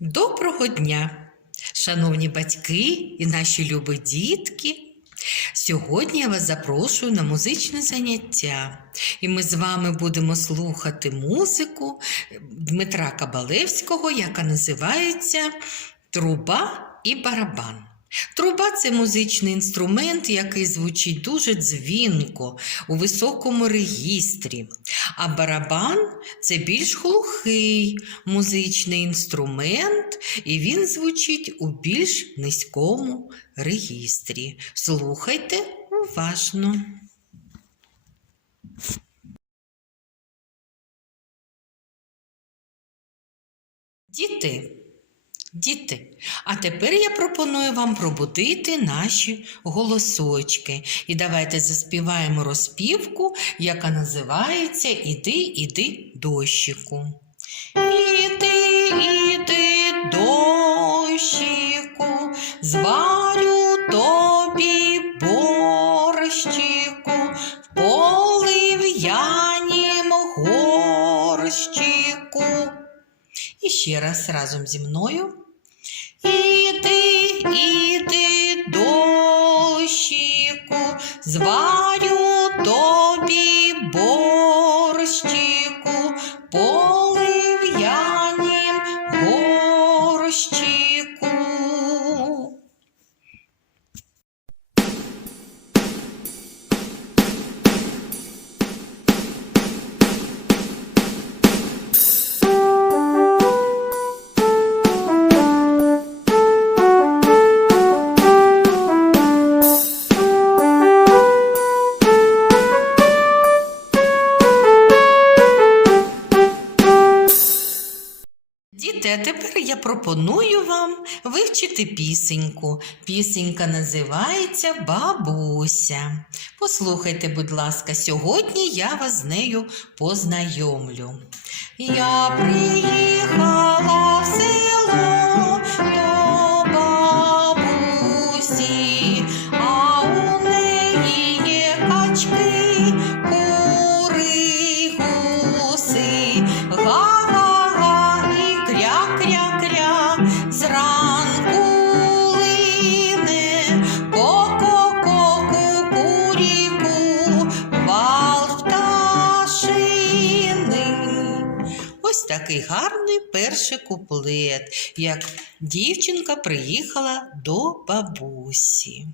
Доброго дня, шановні батьки і наші любі дітки. Сьогодні я вас запрошую на музичне заняття, і ми з вами будемо слухати музику Дмитра Кабалевського, яка називається Труба і барабан. Труба це музичний інструмент, який звучить дуже дзвінко у високому регістрі. А барабан це більш глухий музичний інструмент, і він звучить у більш низькому регістрі. Слухайте уважно. Діти, Діти, а тепер я пропоную вам пробудити наші голосочки. І давайте заспіваємо розпівку, яка називається Іди, іди, дощику. Іди, іди, дощику, зварю ще раз разом зі мною. Іди, іди, дощику, зварю Діти, а тепер я пропоную вам вивчити пісеньку. Пісенька називається Бабуся. Послухайте, будь ласка, сьогодні я вас з нею познайомлю. Я приїхала в село до бабусі, а у неї є качки, такий гарний перший куплет, як дівчинка приїхала до бабусі.